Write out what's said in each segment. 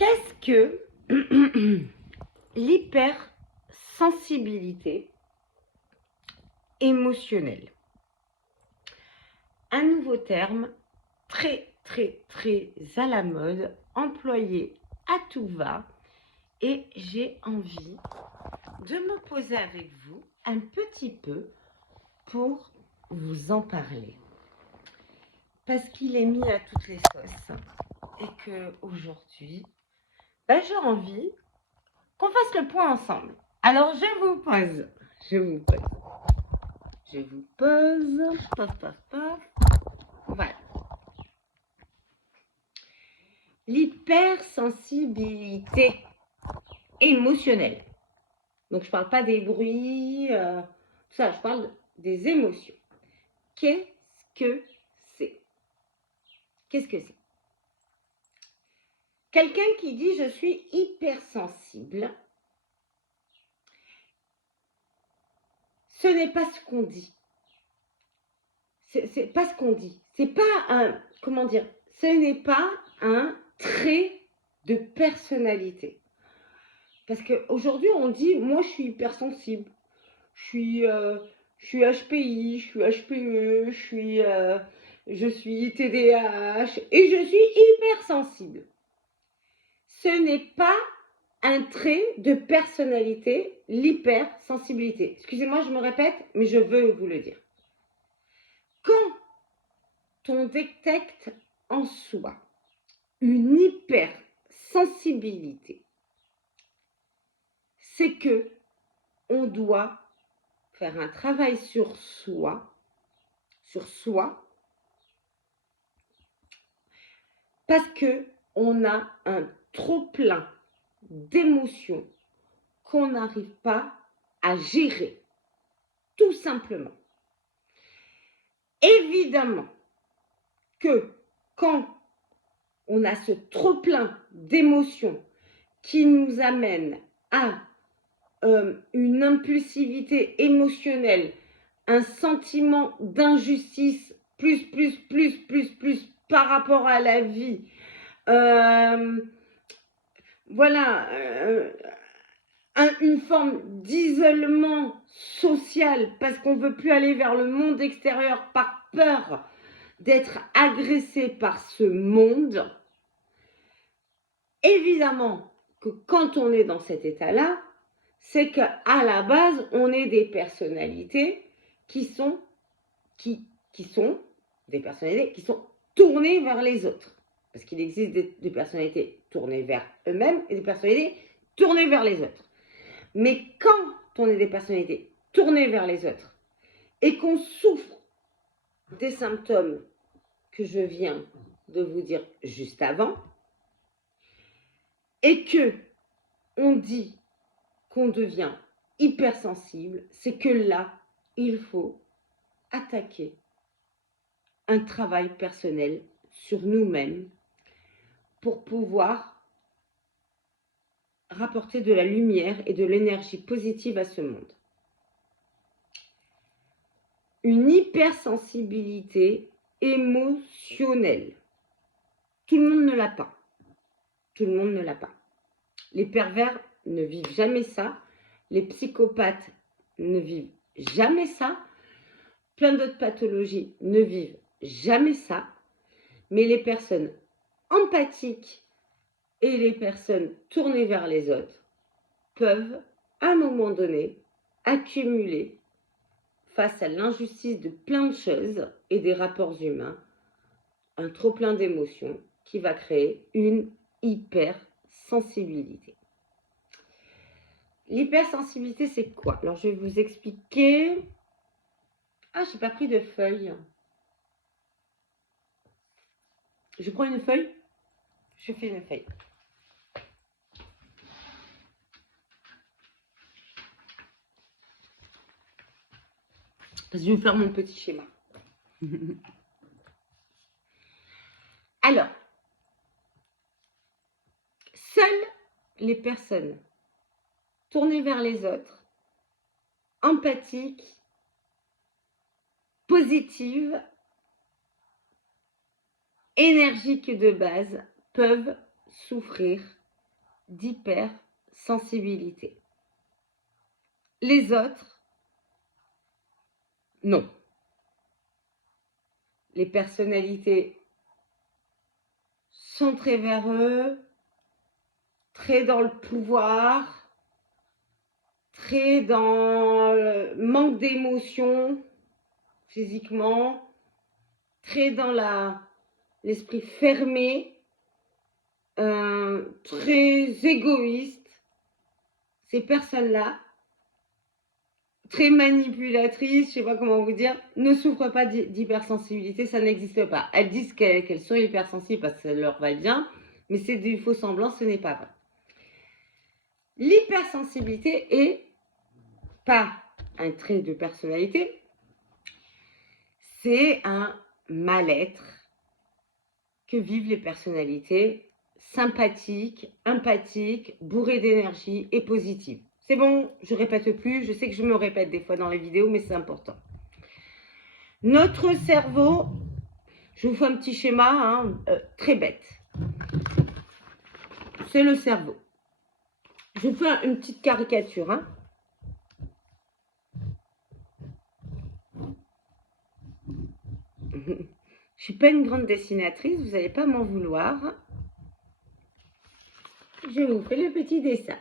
Qu'est-ce que l'hypersensibilité émotionnelle? Un nouveau terme très à la mode, employé à tout va, et j'ai envie de me poser avec vous un petit peu pour vous en parler. Parce qu'il est mis à toutes les sauces et que aujourd'hui, j'ai envie qu'on fasse le point ensemble. Alors je vous pose, paf, paf, paf. Voilà. L'hypersensibilité émotionnelle. Donc je parle pas des bruits, tout ça, je parle des émotions. Qu'est-ce que c'est? Qu'est-ce que c'est? Quelqu'un qui dit je suis hypersensible, ce n'est pas ce qu'on dit. C'est pas ce qu'on dit. C'est pas un, comment dire, ce n'est pas un trait de personnalité. Parce qu'aujourd'hui, on dit, moi, je suis hypersensible. Je suis HPI, je suis HPE, je suis TDAH et je suis hypersensible. Ce n'est pas un trait de personnalité, l'hypersensibilité. Excusez-moi, je me répète, mais je veux vous le dire. Quand on détecte en soi une hypersensibilité, c'est que on doit faire un travail sur soi, parce que on a un trop plein d'émotions qu'on n'arrive pas à gérer, tout simplement. Évidemment que quand on a ce trop plein d'émotions qui nous amène à une impulsivité émotionnelle, un sentiment d'injustice plus par rapport à la vie, une forme d'isolement social parce qu'on ne veut plus aller vers le monde extérieur par peur d'être agressé par ce monde. Évidemment que quand on est dans cet état-là, c'est qu'à la base, on est des personnalités qui sont des personnalités qui sont tournées vers les autres. Parce qu'il existe des personnalités tournées vers eux-mêmes et des personnalités tournées vers les autres. Mais quand on est des personnalités tournées vers les autres et qu'on souffre des symptômes que je viens de vous dire juste avant, et que on dit qu'on devient hypersensible, c'est que là, il faut attaquer un travail personnel sur nous-mêmes pour pouvoir rapporter de la lumière et de l'énergie positive à ce monde. Une hypersensibilité émotionnelle. Tout le monde ne l'a pas. Tout le monde ne l'a pas. Les pervers ne vivent jamais ça. Les psychopathes ne vivent jamais ça. Plein d'autres pathologies ne vivent jamais ça. Mais les personnes empathiques et les personnes tournées vers les autres peuvent, à un moment donné, accumuler face à l'injustice de plein de choses et des rapports humains, un trop plein d'émotions qui va créer une hypersensibilité. L'hypersensibilité, c'est quoi? Alors, je vais vous expliquer. Ah, j'ai pas pris de feuille. Je prends une feuille. Je fais une feuille. Je vais vous faire mon petit schéma. Alors, seules les personnes tournées vers les autres, empathiques, positives, énergiques de base, peuvent souffrir d'hypersensibilité. Les autres, non. Les personnalités sont très véreux, très dans le pouvoir, très dans le manque d'émotion physiquement, très dans l'esprit fermé, très égoïste. Ces personnes-là, très manipulatrices, je ne sais pas comment vous dire, ne souffrent pas d'hypersensibilité, ça n'existe pas. Elles disent qu'elles sont hypersensibles parce que ça leur va bien, mais c'est du faux semblant, ce n'est pas vrai. L'hypersensibilité est pas un trait de personnalité, c'est un mal-être que vivent les personnalités sympathiques, empathiques, bourrées d'énergie et positives. C'est bon, je répète plus, je sais que je me répète des fois dans les vidéos, mais c'est important. Notre cerveau, je vous fais un petit schéma très bête. C'est le cerveau. Je vous fais une petite caricature. Je ne suis pas une grande dessinatrice, vous n'allez pas m'en vouloir. Je vous fais le petit dessin.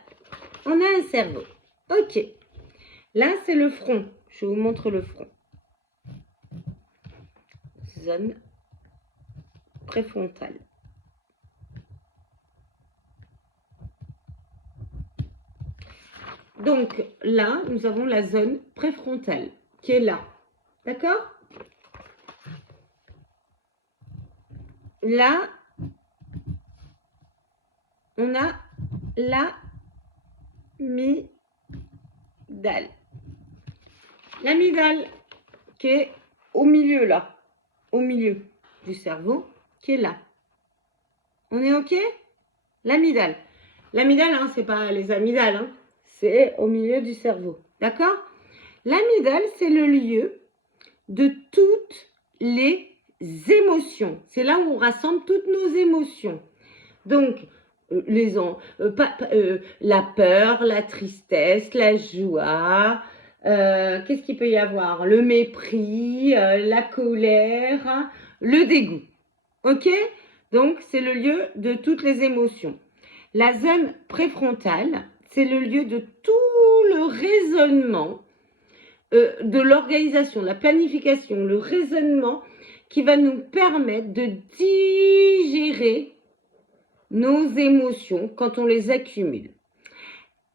On a un cerveau. Ok. Là, c'est le front. Je vous montre le front. Zone préfrontale. Donc là, nous avons la zone préfrontale qui est là. D'accord? Là, on a l'amygdale. L'amygdale qui est au milieu là, au milieu du cerveau, qui est là. On est OK? L'amygdale. L'amygdale, c'est pas les amygdales, c'est au milieu du cerveau. D'accord? L'amygdale, c'est le lieu de toutes les émotions. C'est là où on rassemble toutes nos émotions. Donc, la peur, la tristesse, la joie, qu'est-ce qu'il peut y avoir? Le mépris, la colère, le dégoût. OK? Donc, c'est le lieu de toutes les émotions. La zone préfrontale, c'est le lieu de tout le raisonnement, de l'organisation, la planification, le raisonnement qui va nous permettre de digérer nos émotions quand on les accumule.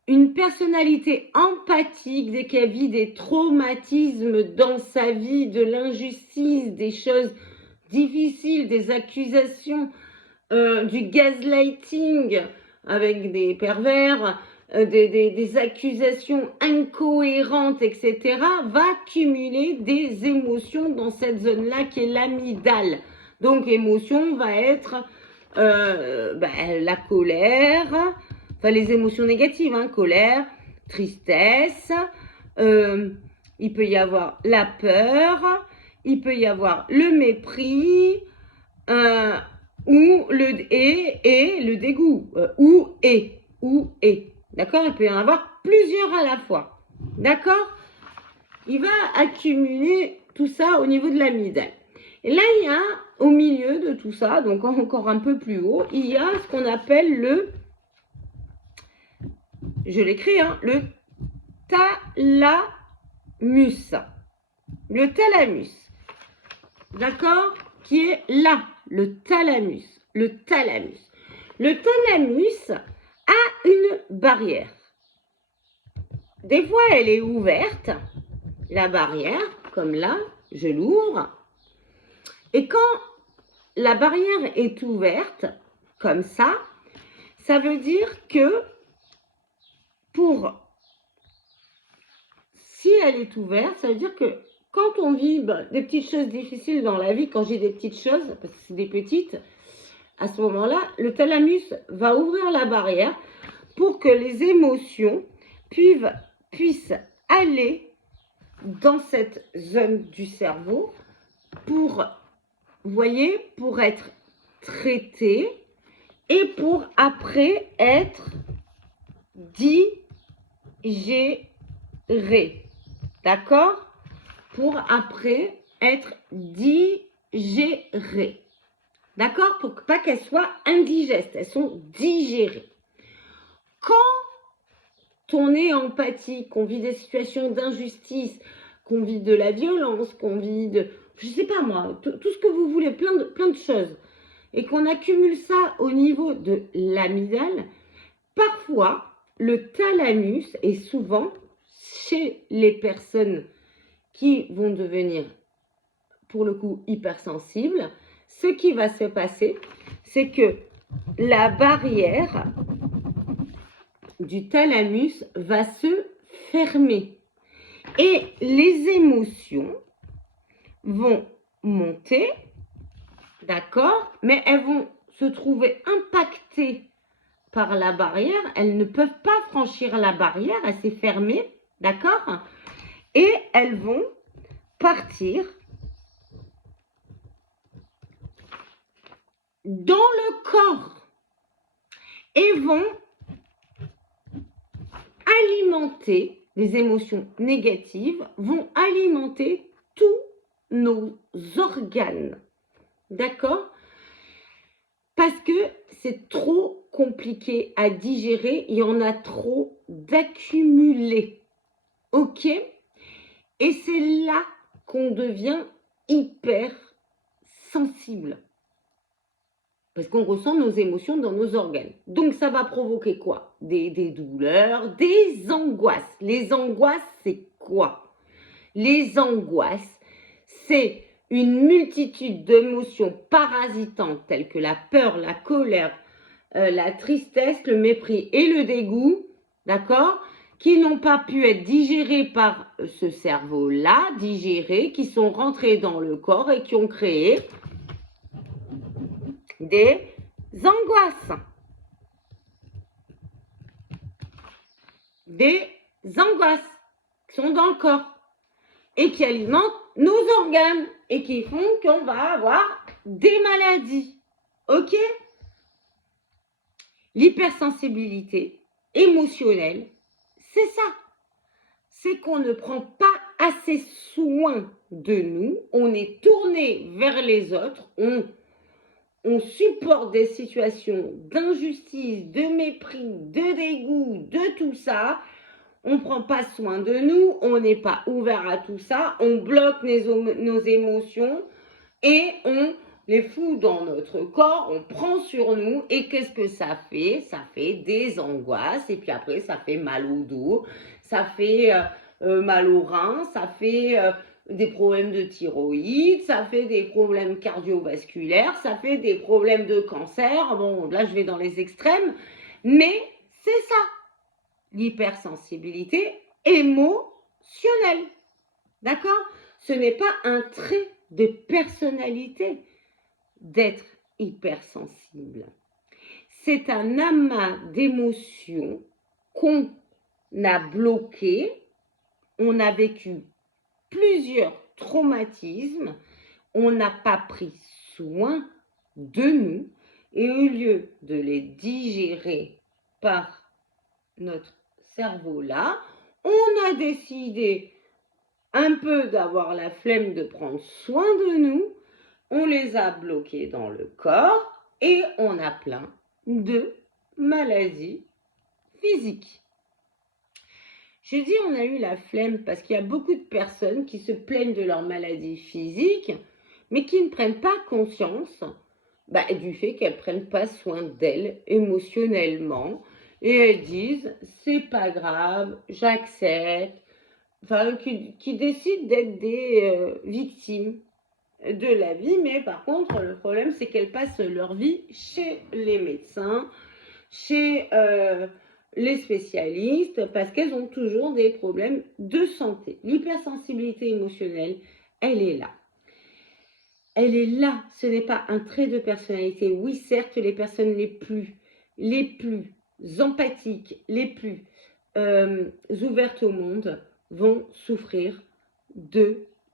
Une personnalité empathique, dès qu'elle vit des traumatismes dans sa vie, de l'injustice, des choses difficiles, des accusations, du gaslighting avec des pervers, des accusations incohérentes, etc., va accumuler des émotions dans cette zone-là qui est l'amygdale. Donc, émotion va être la colère, enfin les émotions négatives, colère, tristesse, il peut y avoir la peur, il peut y avoir le mépris, ou le dégoût, ou et. D'accord? Il peut y en avoir plusieurs à la fois. D'accord? Il va accumuler tout ça au niveau de l'amygdale. Et là, il y a au milieu de tout ça, donc encore un peu plus haut, il y a ce qu'on appelle je l'écris, le thalamus. Le thalamus. D'accord? Qui est là, le thalamus. Le thalamus. Le thalamus a une barrière. Des fois, elle est ouverte, la barrière, comme là, je l'ouvre. Et quand la barrière est ouverte, comme ça veut dire que si elle est ouverte, ça veut dire que quand on vit des petites choses difficiles dans la vie, quand j'ai des petites choses, parce que c'est des petites, à ce moment-là, le thalamus va ouvrir la barrière pour que les émotions puissent aller dans cette zone du cerveau pour, vous voyez, pour être traitées et pour après être digérer. D'accord? Pour après être digérées. D'accord? Pour pas qu'elles soient indigestes, elles sont digérées. Quand on est empathique, qu'on vit des situations d'injustice, qu'on vit de la violence, qu'on vit de, je sais pas moi, tout ce que vous voulez, plein de choses, et qu'on accumule ça au niveau de l'amygdale, parfois le thalamus, et souvent chez les personnes qui vont devenir pour le coup hypersensibles, ce qui va se passer, c'est que la barrière du thalamus va se fermer et les émotions vont monter, d'accord, mais elles vont se trouver impactées par la barrière, elles ne peuvent pas franchir la barrière, elle s'est fermée, d'accord, et elles vont partir dans le corps et vont alimenter, les émotions négatives vont alimenter tous nos organes. D'accord? Parce que c'est trop compliqué à digérer, il y en a trop d'accumulés. Ok? Et c'est là qu'on devient hyper sensible. Parce qu'on ressent nos émotions dans nos organes. Donc ça va provoquer quoi? Des douleurs, des angoisses. Les angoisses, c'est quoi? Les angoisses, c'est une multitude d'émotions parasitantes telles que la peur, la colère, la tristesse, le mépris et le dégoût, d'accord? Qui n'ont pas pu être digérées par ce cerveau-là, digérées, qui sont rentrées dans le corps et qui ont créé des angoisses. Des angoisses qui sont dans le corps et qui alimentent nos organes et qui font qu'on va avoir des maladies. Ok? L'hypersensibilité émotionnelle, c'est ça. C'est qu'on ne prend pas assez soin de nous, on est tourné vers les autres, on supporte des situations d'injustice, de mépris, de dégoût, de tout ça. On ne prend pas soin de nous, on n'est pas ouvert à tout ça, on bloque nos émotions et on les fout dans notre corps, on prend sur nous et qu'est-ce que ça fait? Ça fait des angoisses et puis après ça fait mal au dos, ça fait mal aux reins, ça fait des problèmes de thyroïde, ça fait des problèmes cardiovasculaires, ça fait des problèmes de cancer. Bon, là je vais dans les extrêmes, mais c'est ça, l'hypersensibilité émotionnelle. D'accord? Ce n'est pas un trait de personnalité d'être hypersensible. C'est un amas d'émotions qu'on a bloquées, on a vécu plusieurs traumatismes, on n'a pas pris soin de nous et au lieu de les digérer par notre cerveau là, on a décidé un peu d'avoir la flemme de prendre soin de nous, on les a bloqués dans le corps et on a plein de maladies physiques. Je dis on a eu la flemme parce qu'il y a beaucoup de personnes qui se plaignent de leurs maladies physiques, mais qui ne prennent pas conscience du fait qu'elles ne prennent pas soin d'elles émotionnellement. Et elles disent, c'est pas grave, j'accepte. Enfin, qui décident d'être des victimes de la vie, mais par contre, le problème, c'est qu'elles passent leur vie chez les médecins, chez les spécialistes, parce qu'elles ont toujours des problèmes de santé. L'hypersensibilité émotionnelle, elle est là. Elle est là, ce n'est pas un trait de personnalité. Oui, certes, les personnes les plus empathiques, les plus ouvertes au monde vont souffrir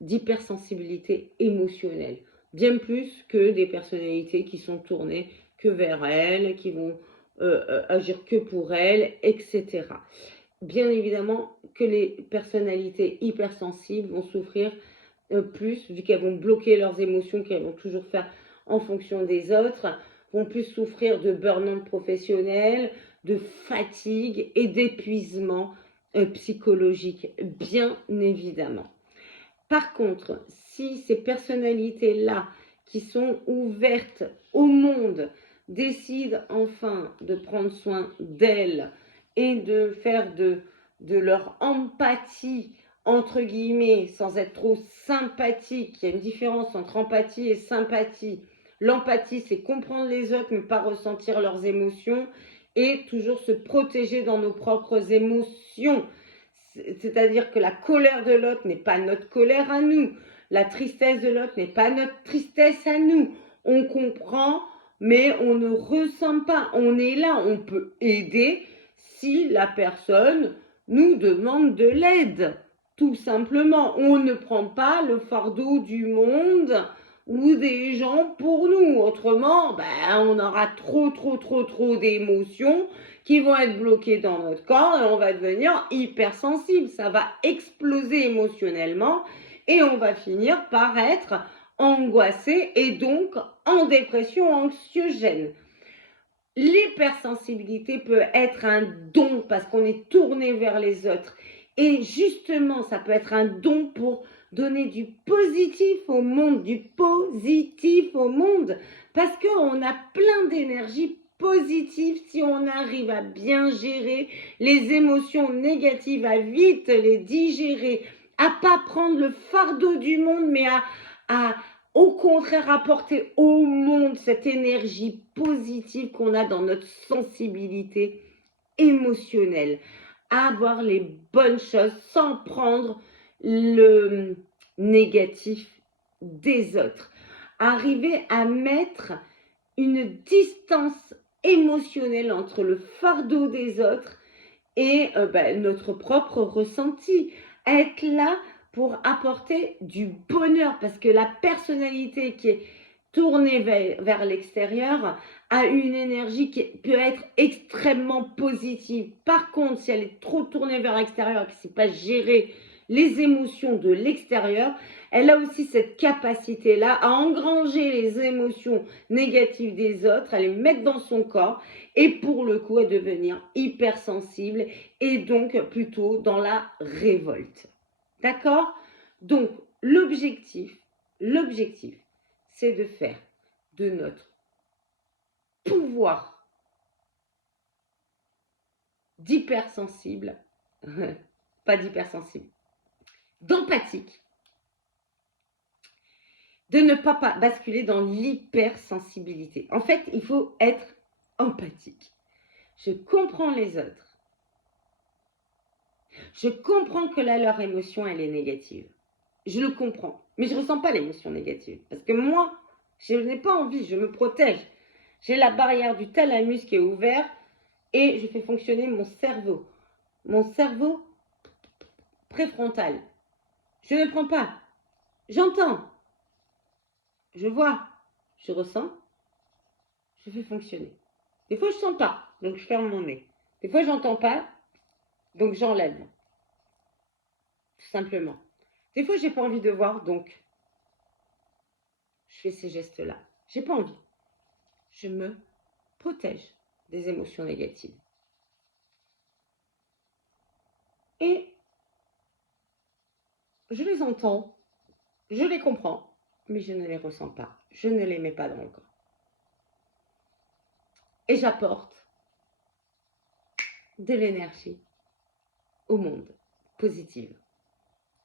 d'hypersensibilité émotionnelle. Bien plus que des personnalités qui sont tournées que vers elles, qui vont agir que pour elles, etc. Bien évidemment que les personnalités hypersensibles vont souffrir plus, vu qu'elles vont bloquer leurs émotions, qu'elles vont toujours faire en fonction des autres, vont plus souffrir de burn-out professionnel, de fatigue et d'épuisement psychologique, bien évidemment. Par contre, si ces personnalités-là, qui sont ouvertes au monde, décident enfin de prendre soin d'elles et de faire de leur empathie, entre guillemets, sans être trop sympathique, il y a une différence entre empathie et sympathie. L'empathie, c'est comprendre les autres, mais pas ressentir leurs émotions, et toujours se protéger dans nos propres émotions. C'est-à-dire que la colère de l'autre n'est pas notre colère à nous. La tristesse de l'autre n'est pas notre tristesse à nous. On comprend, mais on ne ressent pas. On est là, on peut aider si la personne nous demande de l'aide. Tout simplement, on ne prend pas le fardeau du monde ou des gens pour nous. Autrement, on aura trop d'émotions qui vont être bloquées dans notre corps et on va devenir hypersensible. Ça va exploser émotionnellement et on va finir par être angoissé et donc en dépression anxiogène. L'hypersensibilité peut être un don parce qu'on est tourné vers les autres. Et justement, ça peut être un don pour donner du positif au monde, parce qu'on a plein d'énergie positive si on arrive à bien gérer les émotions négatives, à vite les digérer, à pas prendre le fardeau du monde, mais à au contraire apporter au monde cette énergie positive qu'on a dans notre sensibilité émotionnelle, à voir les bonnes choses sans prendre le négatif des autres, arriver à mettre une distance émotionnelle entre le fardeau des autres et notre propre ressenti, être là pour apporter du bonheur, parce que la personnalité qui est tournée vers l'extérieur a une énergie qui peut être extrêmement positive. Par contre, si elle est trop tournée vers l'extérieur et qu'elle ne sait pas gérer les émotions de l'extérieur, elle a aussi cette capacité-là à engranger les émotions négatives des autres, à les mettre dans son corps et pour le coup à devenir hypersensible et donc plutôt dans la révolte. D'accord? Donc, l'objectif, c'est de faire de notre pouvoir d'hypersensible, pas d'hypersensible, d'empathique, de ne pas basculer dans l'hypersensibilité. En fait, il faut être empathique. Je comprends les autres. Je comprends que là, leur émotion, elle est négative. Je le comprends. Mais je ne ressens pas l'émotion négative. Parce que moi, je n'ai pas envie, je me protège. J'ai la barrière du thalamus qui est ouverte et je fais fonctionner mon cerveau. Mon cerveau préfrontal. Je ne prends pas. J'entends. Je vois. Je ressens. Je fais fonctionner. Des fois, je ne sens pas. Donc, je ferme mon nez. Des fois, je n'entends pas. Donc, j'enlève. Tout simplement. Des fois, je n'ai pas envie de voir. Donc, je fais ces gestes-là. J'ai pas envie. Je me protège des émotions négatives. Et je les entends, je les comprends, mais je ne les ressens pas. Je ne les mets pas dans le corps. Et j'apporte de l'énergie au monde, positive.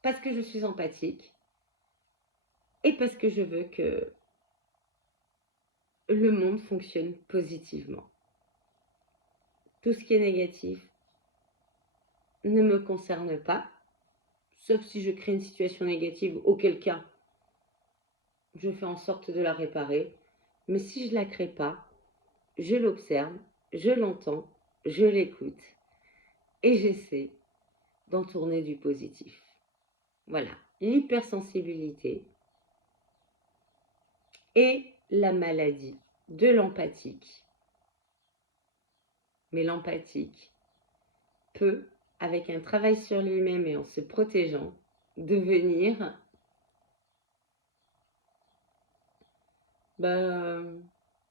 Parce que je suis empathique et parce que je veux que le monde fonctionne positivement. Tout ce qui est négatif ne me concerne pas, sauf si je crée une situation négative, auquel cas je fais en sorte de la réparer. Mais si je ne la crée pas, je l'observe, je l'entends, je l'écoute et j'essaie d'en tourner du positif. Voilà, l'hypersensibilité et la maladie de l'empathique mais l'empathique peut, avec un travail sur lui-même et en se protégeant, devenir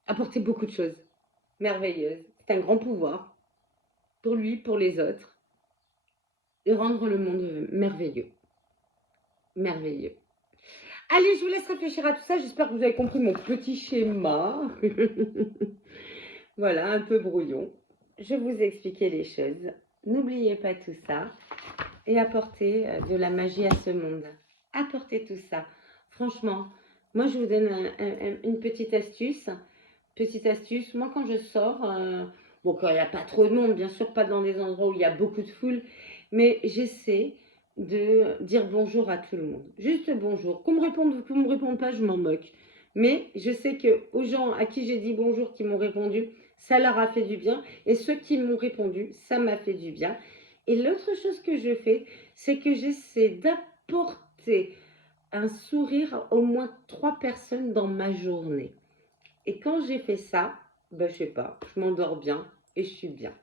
apporter beaucoup de choses merveilleuses. C'est un grand pouvoir pour lui, pour les autres, et rendre le monde merveilleux. Merveilleux. Allez, je vous laisse réfléchir à tout ça. J'espère que vous avez compris mon petit schéma. Voilà, un peu brouillon. Je vous ai expliqué les choses. N'oubliez pas tout ça et apportez de la magie à ce monde. Apportez tout ça. Franchement, moi, je vous donne une petite astuce. Petite astuce, moi, quand je sors, bon, quand il n'y a pas trop de monde, bien sûr, pas dans des endroits où il y a beaucoup de foule, mais j'essaie de dire bonjour à tout le monde. Juste bonjour. Qu'on me réponde ou qu'on ne me réponde pas, je m'en moque. Mais je sais qu'aux gens à qui j'ai dit bonjour, qui m'ont répondu, ça leur a fait du bien. Et ceux qui m'ont répondu, ça m'a fait du bien. Et l'autre chose que je fais, c'est que j'essaie d'apporter un sourire à au moins 3 personnes dans ma journée. Et quand j'ai fait ça, je sais pas, je m'endors bien et je suis bien.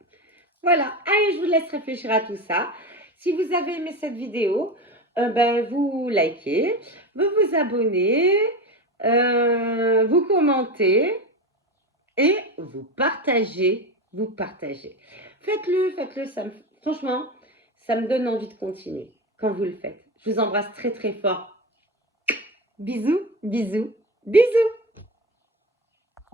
Voilà, allez, je vous laisse réfléchir à tout ça. Si vous avez aimé cette vidéo, vous likez, vous vous abonnez, vous commentez et vous partagez, vous partagez. Faites-le, faites-le, franchement, ça me donne envie de continuer quand vous le faites. Je vous embrasse très très fort. Bisous, bisous, bisous.